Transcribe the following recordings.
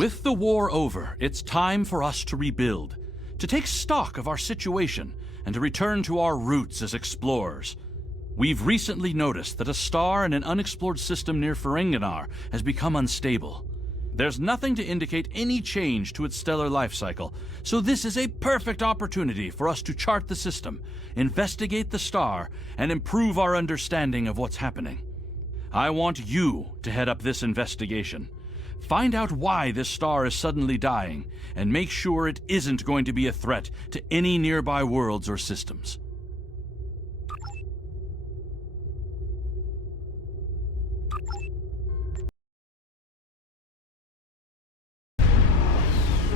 With the war over, it's time for us to rebuild, to take stock of our situation, and to return to our roots as explorers. We've recently noticed that a star in an unexplored system near Ferenginar has become unstable. There's nothing to indicate any change to its stellar life cycle, so this is a perfect opportunity for us to chart the system, investigate the star, and improve our understanding of what's happening. I want you to head up this investigation. Find out why this star is suddenly dying, and make sure it isn't going to be a threat to any nearby worlds or systems.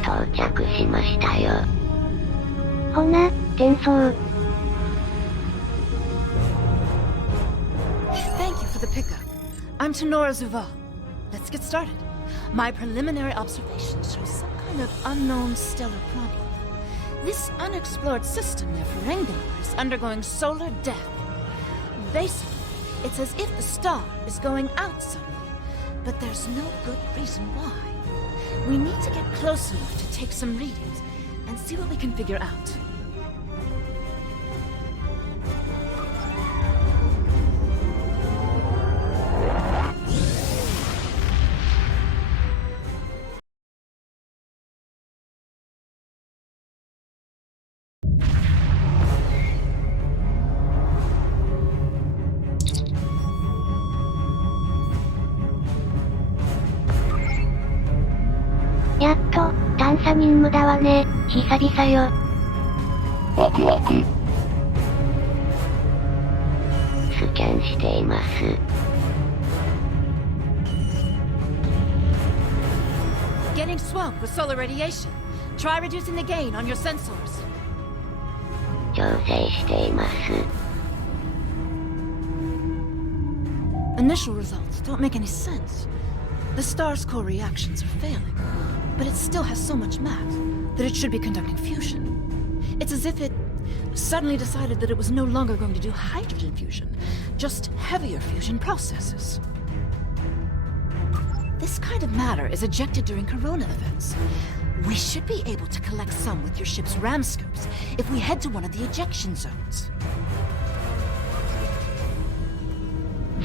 Thank you for the pickup. I'm Tenora Zuval. Let's get started. My preliminary observations show some kind of unknown stellar problem. This unexplored system near Ferenginar is undergoing solar death. Basically, it's as if the star is going out suddenly, but there's no good reason why. We need to get close enough to take some readings and see what we can figure out. Getting swamped with solar radiation. Try reducing the gain on your sensors. Initial results don't make any sense. The star's core reactions are failing, but it still has so much mass that it should be conducting fusion. It's as if it suddenly decided that it was no longer going to do hydrogen fusion, just heavier fusion processes. This kind of matter is ejected during corona events. We should be able to collect some with your ship's ram scopes if we head to one of the ejection zones.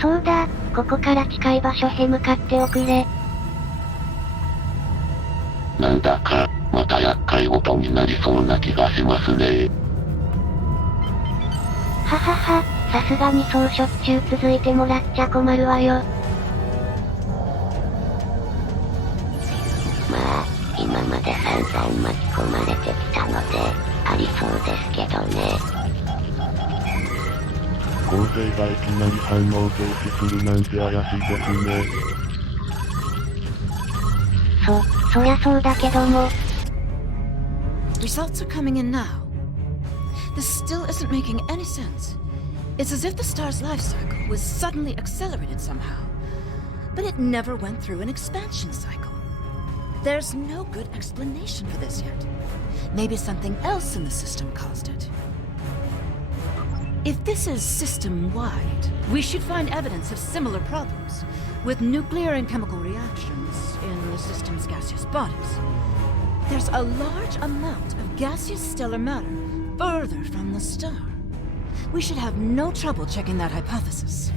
そうだ、ここから近い場所へ向かっておくれ。なんだか、また厄介事になりそうな気がしますね。ははは、さすがにそうしょっちゅう続いてもらっちゃ困るわよ。まあ、今まで散々巻き込まれてきたので、ありそうですけどね。構成がいきなり反応停止するなんて怪しいですね。そりゃそうだけども。Results are coming in now. This still isn't making any sense. It's as if the star's life cycle was suddenly accelerated somehow, but it never went through an expansion cycle. There's no good explanation for this yet. Maybe something else in the system caused it. If this is system-wide, we should find evidence of similar problems, with nuclear and chemical reactions in the system's gaseous bodies. There's a large amount of gaseous stellar matter further from the star. We should have no trouble checking that hypothesis.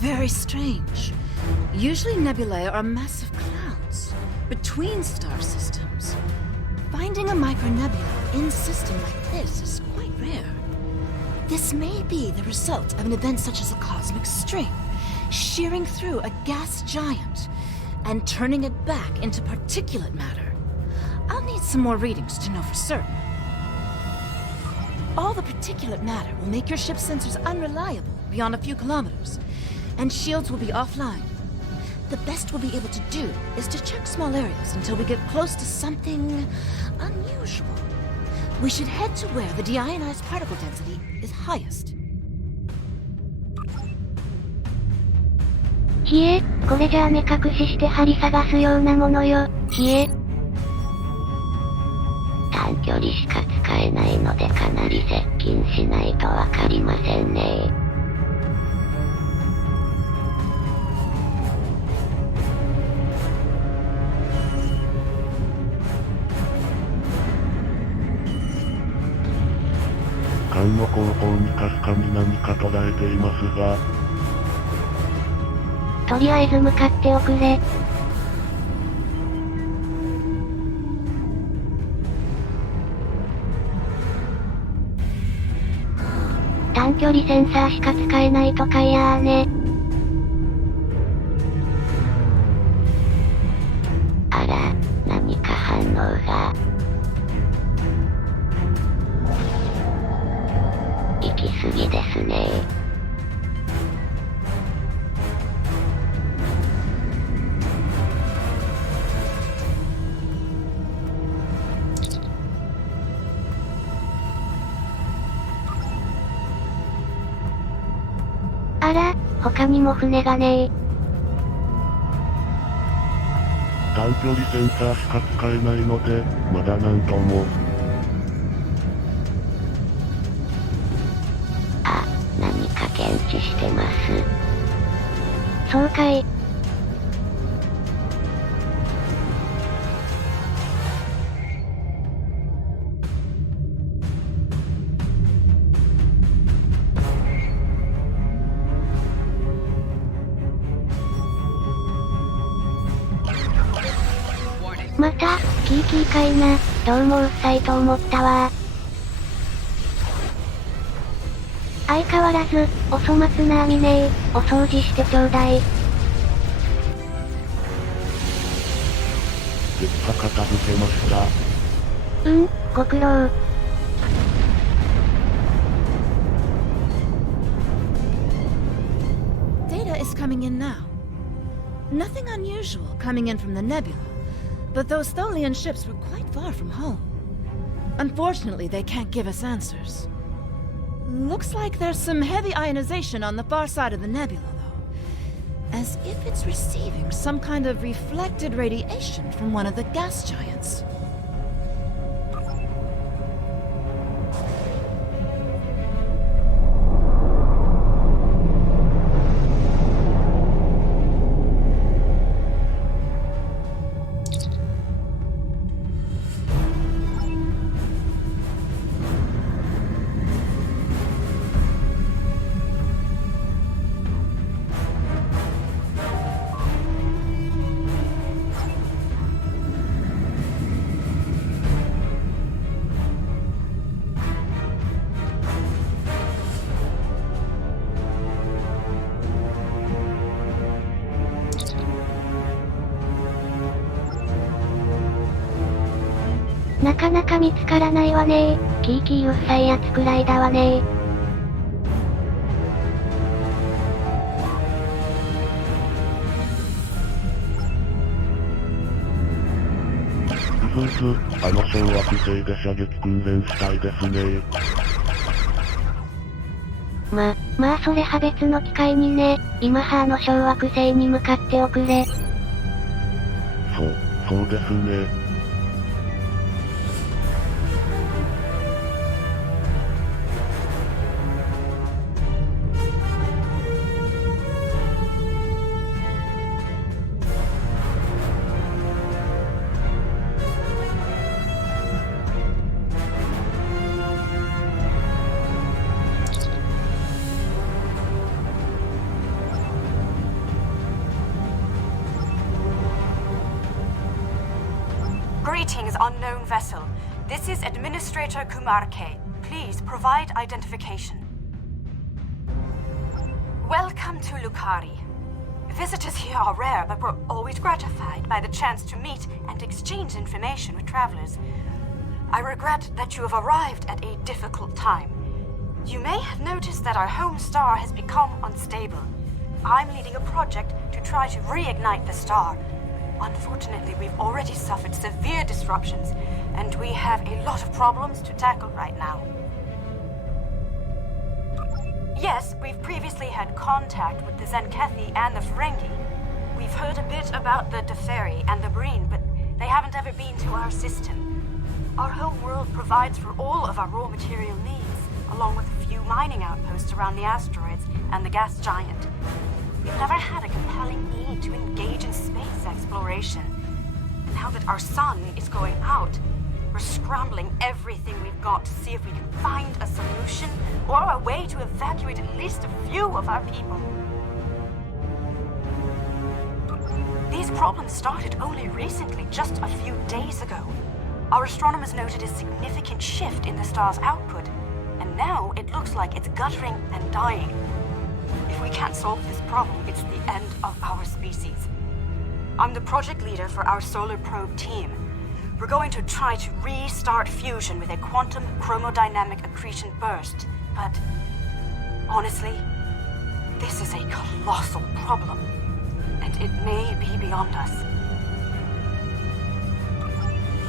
Very strange. Usually nebulae are massive clouds between star systems. Finding a micronebula in a system like this is quite rare. This may be the result of an event such as a cosmic string, shearing through a gas giant and turning it back into particulate matter. I'll need some more readings to know for certain. All the particulate matter will make your ship's sensors unreliable beyond a few kilometers, and shields will be offline. The best we'll be able to do is to check small areas until we get close to something unusual. We should head to where the deionized particle density is highest. ひえ、これじゃあ目隠しして針探すようなものよ。ひえ。距離しか使えないのでかなり接近しないとわかりませんね。艦の後方にかすかに何か捉えていますが、とりあえず向かっておくれ。短距離センサーしか使えないとかいやーね。あら、何か反応が。行き過ぎですね。あら、他にも船がね短距離センサーしか使えないので、まだなんとも。あ、何か検知してます。そうかい。また、キーキーかいな。どうもうっさいと思ったわ。相変わらず、お粗末な網ねー。お掃除してちょうだい。結果片付けました。ご苦労。Data is coming in now. Nothing unusual coming in from the nebula, but those Tholian ships were quite far from home. Unfortunately, they can't give us answers. Looks like there's some heavy ionization on the far side of the nebula, though. As if it's receiving some kind of reflected radiation from one of the gas giants.なかなか見つからないわねー。キーキーうっさいやつくらいだわねー。あの小惑星で射撃訓練したいですね。まあそれは別の機会にね。今あの小惑星に向かっておくれ。そうですね。Greetings, unknown vessel. This is Administrator Kumar K. Please provide identification. Welcome to Lukari. Visitors here are rare, but we're always gratified by the chance to meet and exchange information with travelers. I regret that you have arrived at a difficult time. You may have noticed that our home star has become unstable. I'm leading a project to try to reignite the star. Unfortunately, we've already suffered severe disruptions, and we have a lot of problems to tackle right now. Yes, we've previously had contact with the Zenkethi and the Ferengi. We've heard a bit about the Deferi and the Breen, but they haven't ever been to our system. Our home world provides for all of our raw material needs, along with a few mining outposts around the asteroids and the gas giant. We've never had a compelling need to engage in space exploration. Now that our sun is going out, we're scrambling everything we've got to see if we can find a solution or a way to evacuate at least a few of our people. These problems started only recently, just a few days ago. Our astronomers noted a significant shift in the star's output, and now it looks like it's guttering and dying. If we can't solve this problem, it's the end of our species. I'm the project leader for our solar probe team. We're going to try to restart fusion with a quantum chromodynamic accretion burst, but honestly, this is a colossal problem, and it may be beyond us.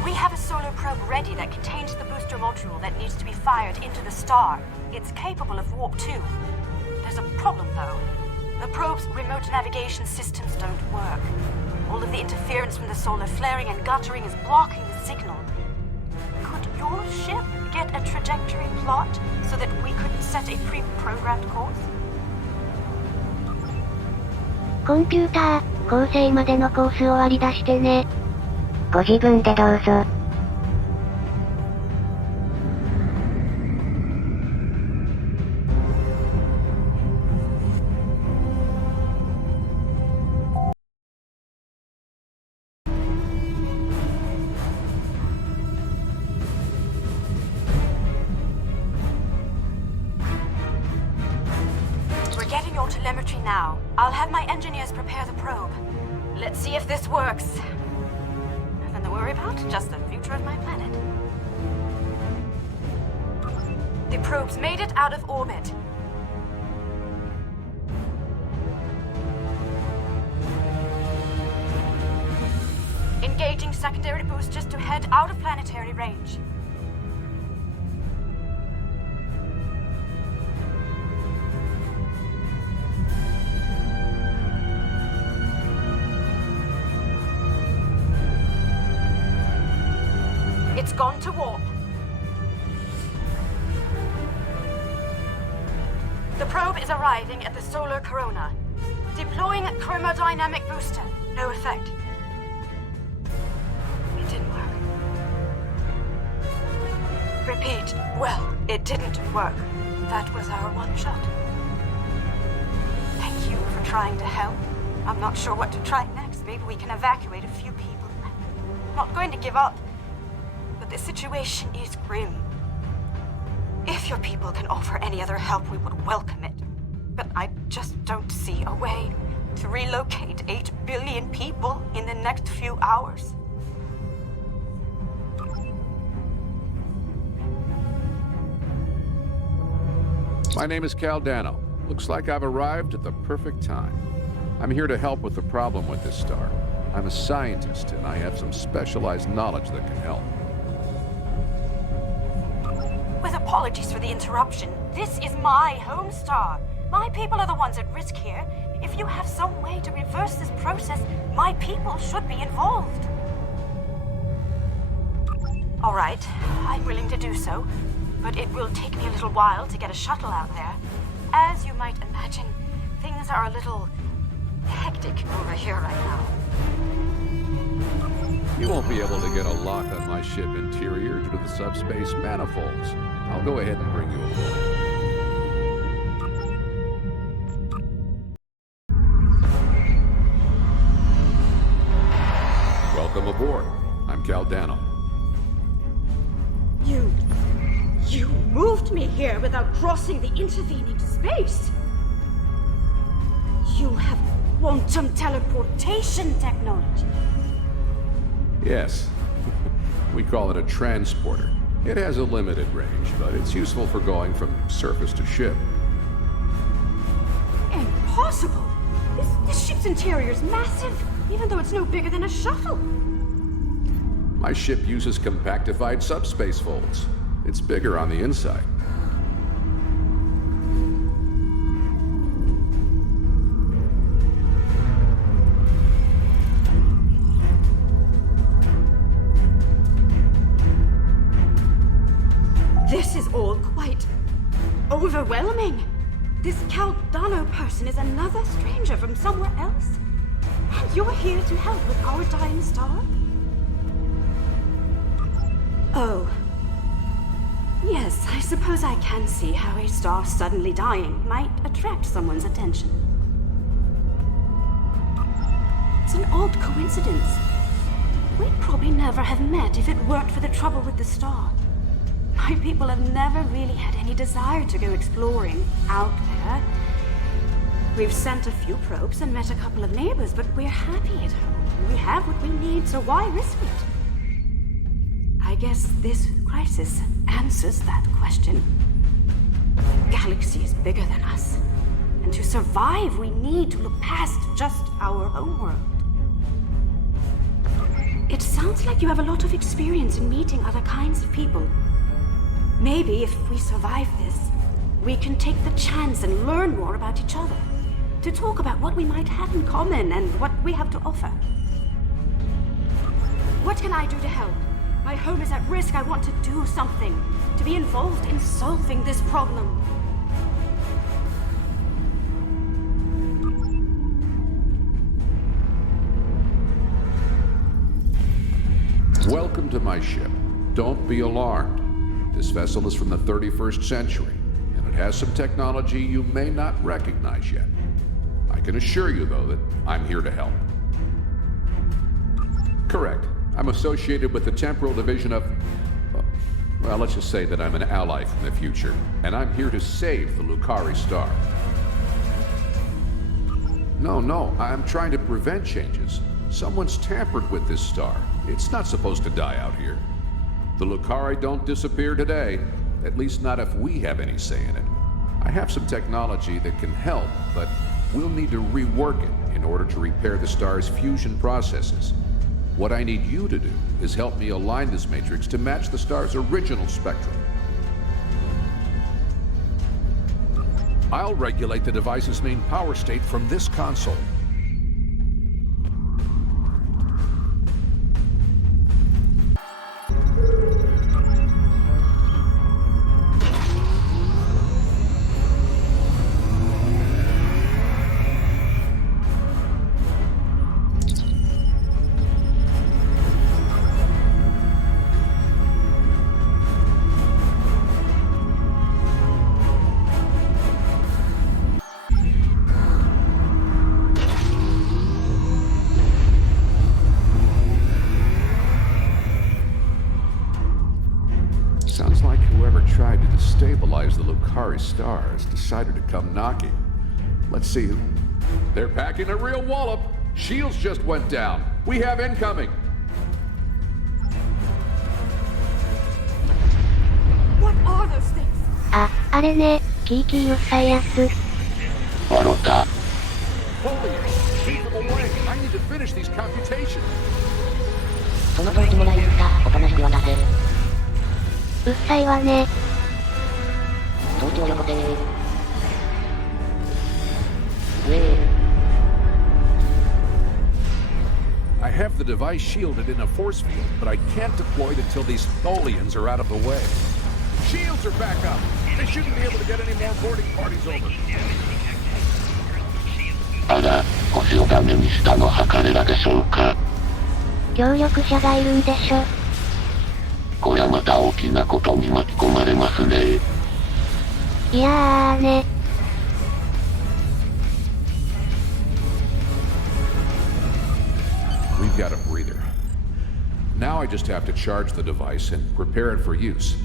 We have a solar probe ready that contains the booster module that needs to be fired into the star. It's capable of warp 2. There's a problem, though. The probe's remote navigation systems don't work. All of the interference from the solar flaring and guttering is blocking the signal. Could your ship get a trajectory plot so that we could set a pre-programmed course? コンピューター、構成までのコースを割り出してね。ご自分でどうぞ。We're getting your telemetry now. I'll have my engineers prepare the probe. Let's see if this works. Nothing to worry about, just the future of my planet. The probe's made it out of orbit. Engaging secondary boosters to head out of planetary range. It's gone to warp. The probe is arriving at the solar corona. Deploying chromodynamic booster. No effect. It didn't work. Repeat. Well, it didn't work. That was our one shot. Thank you for trying to help. I'm not sure what to try next. Maybe we can evacuate a few people. I'm not going to give up. But the situation is grim. If your people can offer any other help, we would welcome it. But I just don't see a way to relocate 8 billion people in the next few hours. My name is Caldano. Looks like I've arrived at the perfect time. I'm here to help with the problem with this star. I'm a scientist, and I have some specialized knowledge that can help. With apologies for the interruption, this is my home star. My people are the ones at risk here. If you have some way to reverse this process, my people should be involved. All right, I'm willing to do so, but it will take me a little while to get a shuttle out there. As you might imagine, things are a little hectic over here right now. You won't be able to get a lock on my ship interior due to the subspace manifolds. I'll go ahead and bring you aboard. Welcome aboard. I'm Caldano. You moved me here without crossing the intervening space. You have quantum teleportation technology. Yes. We call it a transporter. It has a limited range, but it's useful for going from surface to ship. Impossible! This ship's interior is massive, even though it's no bigger than a shuttle. My ship uses compactified subspace folds. It's bigger on the inside. overwhelming. This Caldano person is another stranger from somewhere else. And you're here to help with our dying star? Oh. Yes, I suppose I can see how a star suddenly dying might attract someone's attention. It's an odd coincidence. We'd probably never have met if it weren't for the trouble with the star. My people have never really had any desire to go exploring out there. We've sent a few probes and met a couple of neighbors, but we're happy at home. We have what we need, so why risk it? I guess this crisis answers that question. The galaxy is bigger than us, and to survive, we need to look past just our homeworld. It sounds like you have a lot of experience in meeting other kinds of people. Maybe if we survive this, we can take the chance and learn more about each other. To talk about what we might have in common and what we have to offer. What can I do to help? My home is at risk. I want to do something. To be involved in solving this problem. Welcome to my ship. Don't be alarmed. This vessel is from the 31st century, and it has some technology you may not recognize yet. I can assure you, though, that I'm here to help. Correct. I'm associated with the temporal division of... well, let's just say that I'm an ally from the future, and I'm here to save the Lucari star. No, I'm trying to prevent changes. Someone's tampered with this star. It's not supposed to die out here. The Lucari don't disappear today, at least not if we have any say in it. I have some technology that can help, but we'll need to rework it in order to repair the star's fusion processes. What I need you to do is help me align this matrix to match the star's original spectrum. I'll regulate the device's main power state from this console. Sounds like whoever tried to destabilize the Lucari star has decided to come knocking. Let's see who... They're packing a real wallop. Shields just went down. We have incoming. What are those things? あれね、キーキーうっさいやつ。Holy, keep them away. I need to finish these computations. その通りもらいますか、おとなしく渡せ。うっさいわね。装置をよこせー。I have the device shielded in a force field, but I can't deploy it until these Tholians are out of the way. Shields are back up. They shouldn't be able to get any more boarding parties over. あら、星をダメにしたのは彼らでしょうか。協力者がいるんでしょ。こりゃまた大きなことに巻き込まれますね。いやーね。We've got a breather. Now I just have to charge the device and prepare it for use.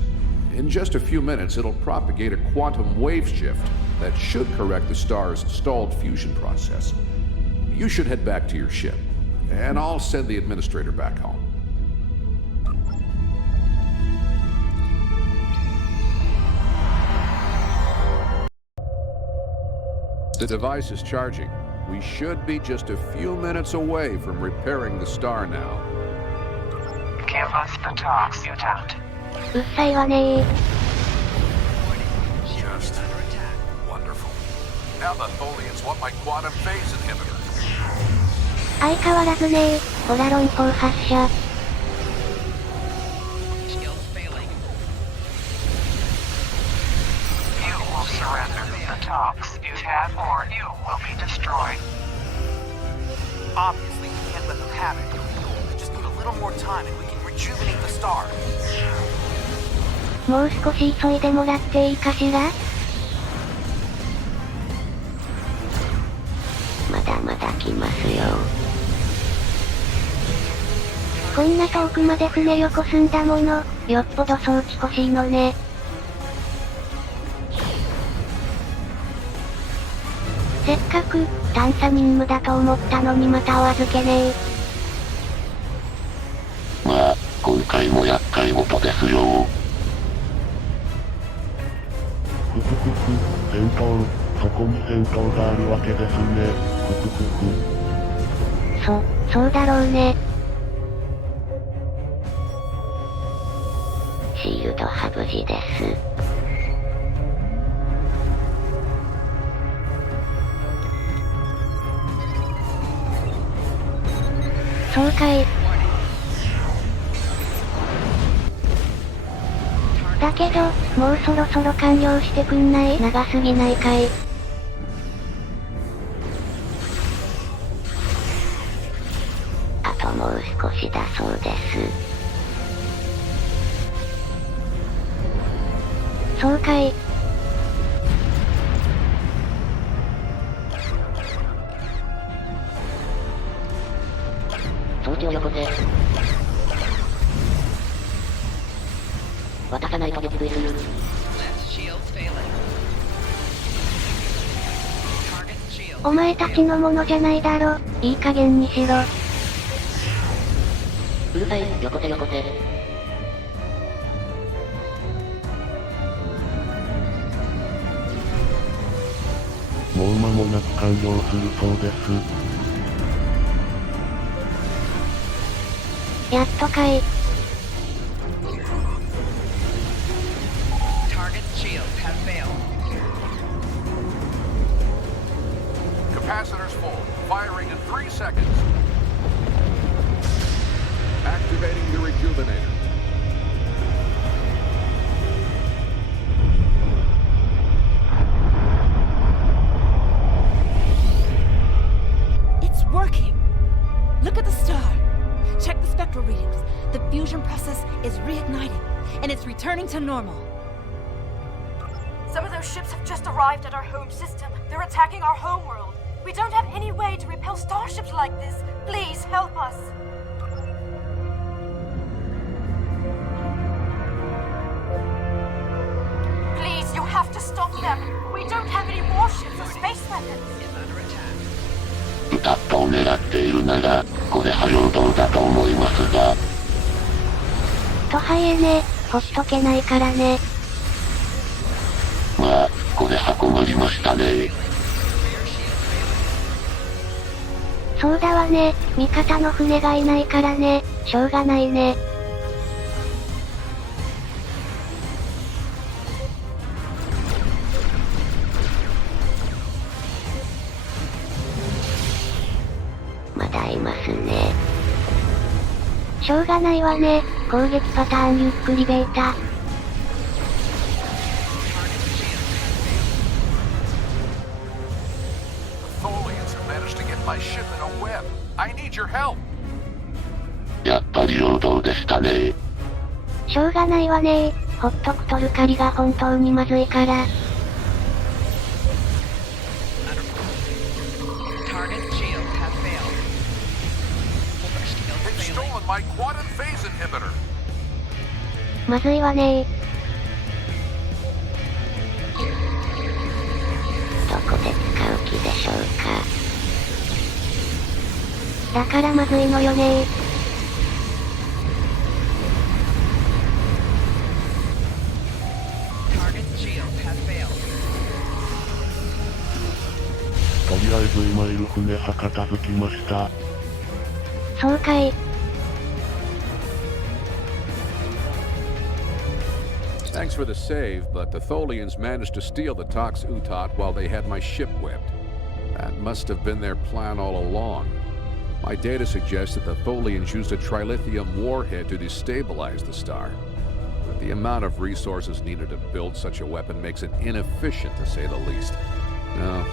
In just a few minutes, it'll propagate a quantum wave shift that should correct the star's stalled fusion process. You should head back to your ship, and I'll send the administrator back home. The device is charging. We should be just a few minutes away from repairing the star now. Give us the talks, mutant. うっさいわねー。 Just wonderful. Now the Tholians want my quantum phase inhibitor. 相変わらずねー、ポラロン砲発射。You will Tad, or you will be destroyed. Obviously, we can't let them have it. We just need a little more time and we can rejuvenate the star. もう少し急いでもらっていいかしら？まだまだ来ますよ。こんな遠くまで船よこすんだもの、よっぽど装置欲しいのね。せっかく、探査任務だと思ったのにまたお預けねえ。まあ、今回も厄介事ですよ。ふふふふ、戦闘、そこに戦闘があるわけですね。ふふふふ。そうだろうね。シールドハブジです。そうかい。だけど、もうそろそろ完了してくんない？長すぎないかい。あともう少しだそうです。そうかい。装置をよこせ。渡さないと撃墜する。お前たちのものじゃないだろ。いい加減にしろ。うるさい、よこせよこせ。もう間もなく完了するそうです。やっとかい。Capacitors full. Firing in 3 seconds. Activating the rejuvenator. It's working! Look at the star! Check the spectral readings. The fusion process is reigniting, and it's returning to normal. Some of those ships have just arrived at our home system. They're attacking our homeworld. We don't have any way to repel starships like this. Please help us. Please, you have to stop them. We don't have any warships or space weapons. 歌ったを狙っているなら、これは陽動だと思いますが。とはいえね、ほっとけないからね。まあ、これは困りましたね。そうだわね、味方の船がいないからね、しょうがないね。まだいますね。しょうがないわね、攻撃パターンゆっくりベータ。やっぱり陽動でしたね。しょうがないわねー。ほっとくとルカリが本当にまずいから。まずいわねー。どこで使う気でしょうか。だからまずいのよねー。とりあえず今いる船は片付きました。そうかい。Thanks for the save, but the Tholians managed to steal the Tox Utot while they had my ship whipped. That must have been their plan all along. My data suggests that the Tholians used a trilithium warhead to destabilize the star. But the amount of resources needed to build such a weapon makes it inefficient, to say the least. No.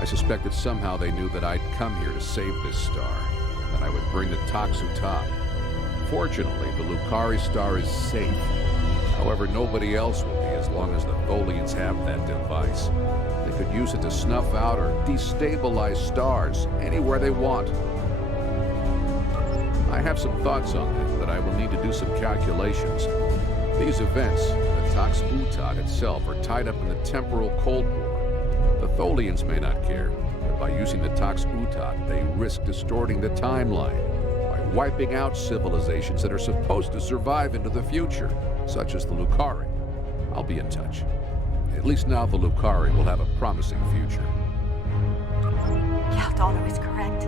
I suspect that somehow they knew that I'd come here to save this star, that I would bring the Toxuta. Fortunately, the Lucari star is safe. However, nobody else will be as long as the Tholians have that device. They could use it to snuff out or destabilize stars anywhere they want. I have some thoughts on that, but I will need to do some calculations. These events, the Tox-Utat itself, are tied up in the temporal Cold War. The Tholians may not care, but by using the Tox-Utat, they risk distorting the timeline by wiping out civilizations that are supposed to survive into the future, such as the Lucari. I'll be in touch. At least now the Lucari will have a promising future. Caldano is correct.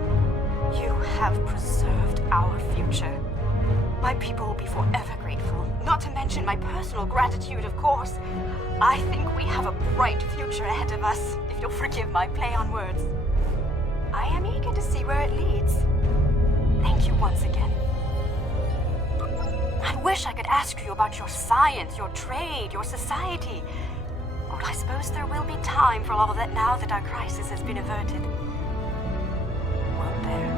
You have preserved our future. My people will be forever grateful, not to mention my personal gratitude, of course. I think we have a bright future ahead of us, if you'll forgive my play on words. I am eager to see where it leads. Thank you once again. I wish I could ask you about your science, your trade, your society. But I suppose there will be time for all of that now that our crisis has been averted. Won't there?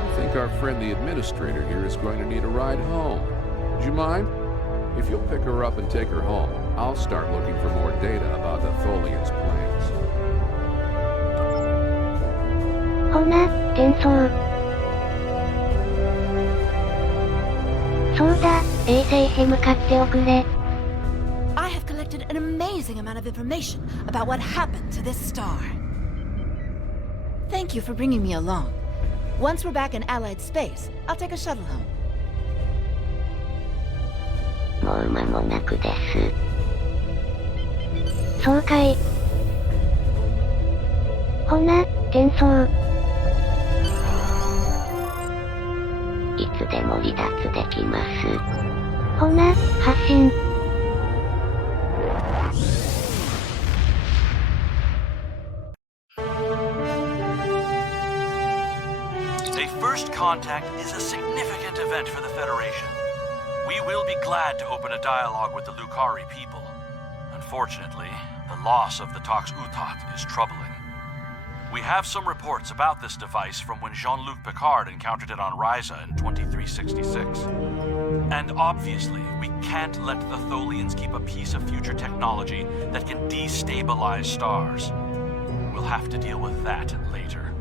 I think our friend the administrator here is going to need a ride home. Would you mind? If you'll pick her up and take her home, I'll start looking for more data about the Tholians' plans. ほな、転送。そうだ、衛星へ向かっておくれ。I have collected an amazing amount of information about what happened to this star. Thank you for bringing me along. Once we're back in Allied space, I'll take a shuttle home. もう間もなくです。そうかい。ほな、転送。いつでも離脱できます。ほな、発進。A first contact is a significant event for the Federation. We will be glad to open a dialogue with the Lucari people. Unfortunately, the loss of the Tox-Utat is troubling. We have some reports about this device from when Jean-Luc Picard encountered it on Ryza in 2366. And obviously, we can't let the Tholians keep a piece of future technology that can destabilize stars. We'll have to deal with that later.